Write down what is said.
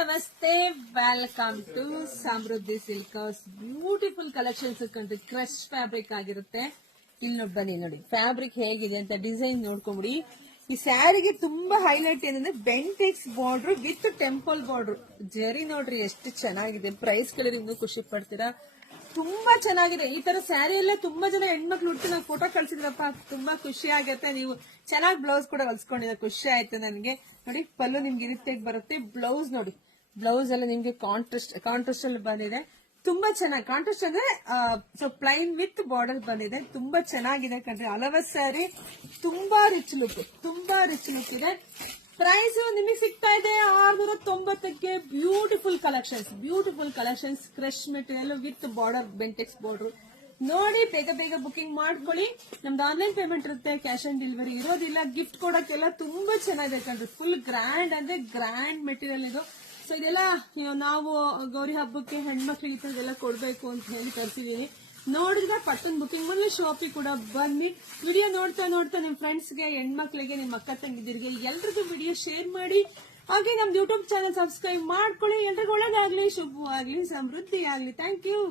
ನಮಸ್ತೆ, welcome to Samruddhi silk house. Beautiful collections ಕಂಡ್ರಿ, crush fabric ಆಗಿರುತ್ತೆ. ಇಲ್ಲಿ ಬನ್ನಿ ನೋಡಿ ಫ್ಯಾಬ್ರಿಕ್ ಹೇಗಿದೆ ಅಂತ ಡಿಸೈನ್ ನೋಡ್ಕೊಂಬಿಡಿ. ಈ ಸ್ಯಾರಿಗೆ ತುಂಬಾ ಹೈಲೈಟ್ ಏನಂದ್ರೆ Bentex border with temple border. ಜರಿ ನೋಡ್ರಿ ಎಷ್ಟು ಚೆನ್ನಾಗಿದೆ. ಪ್ರೈಸ್ ಕೇಳಿದ್ರೆ ಇನ್ನೂ ಖುಷಿ ಪಡ್ತೀರಾ. ತುಂಬಾ ಚೆನ್ನಾಗಿದೆ. ಈ ತರ ಸ್ಯಾರಿ ಎಲ್ಲ ತುಂಬಾ ಜನ ಹೆಣ್ಮಕ್ಳು ಹುಡ್ತಿ ನಾವು ಫೋಟೋ ಕಳ್ಸಿದ್ರಪ್ಪ, ತುಂಬಾ ಖುಷಿ ಆಗತ್ತೆ. ನೀವು ಚೆನ್ನಾಗಿ ಬ್ಲೌಸ್ ಕೂಡ ಹೊಲ್ಸ್ಕೊಂಡಿದ್ರೆ ಖುಷಿ ಆಯ್ತು ನನಗೆ. ನೋಡಿ ಪಲ್ಲು ನಿಮ್ಗೆ ಇರುತ್ತೆ ಬರುತ್ತೆ. ಬ್ಲೌಸ್ ನೋಡಿ, ಬ್ಲೌಸ್ ಎಲ್ಲ ನಿಮ್ಗೆ ಕಾಂಟ್ರಾಸ್ಟ್ ಅಲ್ಲಿ ಬಂದಿದೆ. ತುಂಬಾ ಚೆನ್ನಾಗಿ ಕಾಂಟ್ರಾಸ್ಟ್ ಅಂದ್ರೆ ಪ್ಲೈನ್ ವಿತ್ ಬಾರ್ಡರ್ ಬಂದಿದೆ. ತುಂಬಾ ಚೆನ್ನಾಗಿದೆ ಕಣ್ರಿ. ಹಲವ ಸ್ಯಾರಿ ತುಂಬಾ ರಿಚ್ ಲುಕ್ ಇದೆ. ಪ್ರೈಸ್ ನಿಮಗೆ ಸಿಗ್ತಾ ಇದೆ 690ಕ್ಕೆ. Beautiful collections crush material with border, Bentex border. ನೋಡಿ ಬೇಗ ಬುಕಿಂಗ್ ಮಾಡ್ಕೊಳ್ಳಿ. ನಮ್ದು ಆನ್ಲೈನ್ ಪೇಮೆಂಟ್ ಇರುತ್ತೆ, ಕ್ಯಾಶ್ ಆನ್ ಡೆಲಿವರಿ ಇರೋದಿಲ್ಲ. ಗಿಫ್ಟ್ ಕೊಡೋಕೆಲ್ಲ ತುಂಬಾ ಚೆನ್ನಾಗಿದೆ ಕಣ್ರಿ. ಫುಲ್ ಗ್ರ್ಯಾಂಡ್ ಅಂದ್ರೆ ಗ್ರ್ಯಾಂಡ್ ಮೆಟೀರಿಯಲ್ ಇದು. ಸೊ ಇದೆಲ್ಲ ನಾವು ಗೌರಿ ಹಬ್ಬಕ್ಕೆ ಹೆಣ್ಮಕ್ಳಿಗೆ ಇದೆಲ್ಲ ಕೊಡ್ಬೇಕು ಅಂತ ಹೇಳಿ ತರಿಸಿದೀನಿ. ನೋಡಿದ್ರೆ ಪಟ್ಟನ್ ಬುಕಿಂಗ್ ಮೊದಲು ಶಾಪಿಗೆ ಕೂಡ ಬನ್ನಿ. ವಿಡಿಯೋ ನೋಡ್ತಾ ನಿಮ್ ಫ್ರೆಂಡ್ಸ್ಗೆ, ಹೆಣ್ಮಕ್ಳಿಗೆ, ನಿಮ್ ಅಕ್ಕ ತಂಗಿದಿರಿಗೆ ಎಲ್ರಿಗೂ ವಿಡಿಯೋ ಶೇರ್ ಮಾಡಿ. ಹಾಗೆ ನಮ್ದು ಯೂಟ್ಯೂಬ್ ಚಾನಲ್ ಸಬ್ಸ್ಕ್ರೈಬ್ ಮಾಡ್ಕೊಳ್ಳಿ. ಎಲ್ರಿಗೂ ಒಳ್ಳೇದಾಗ್ಲಿ, ಶುಭವಾಗ್ಲಿ, ಸಮೃದ್ಧಿ ಆಗ್ಲಿ. Thank you.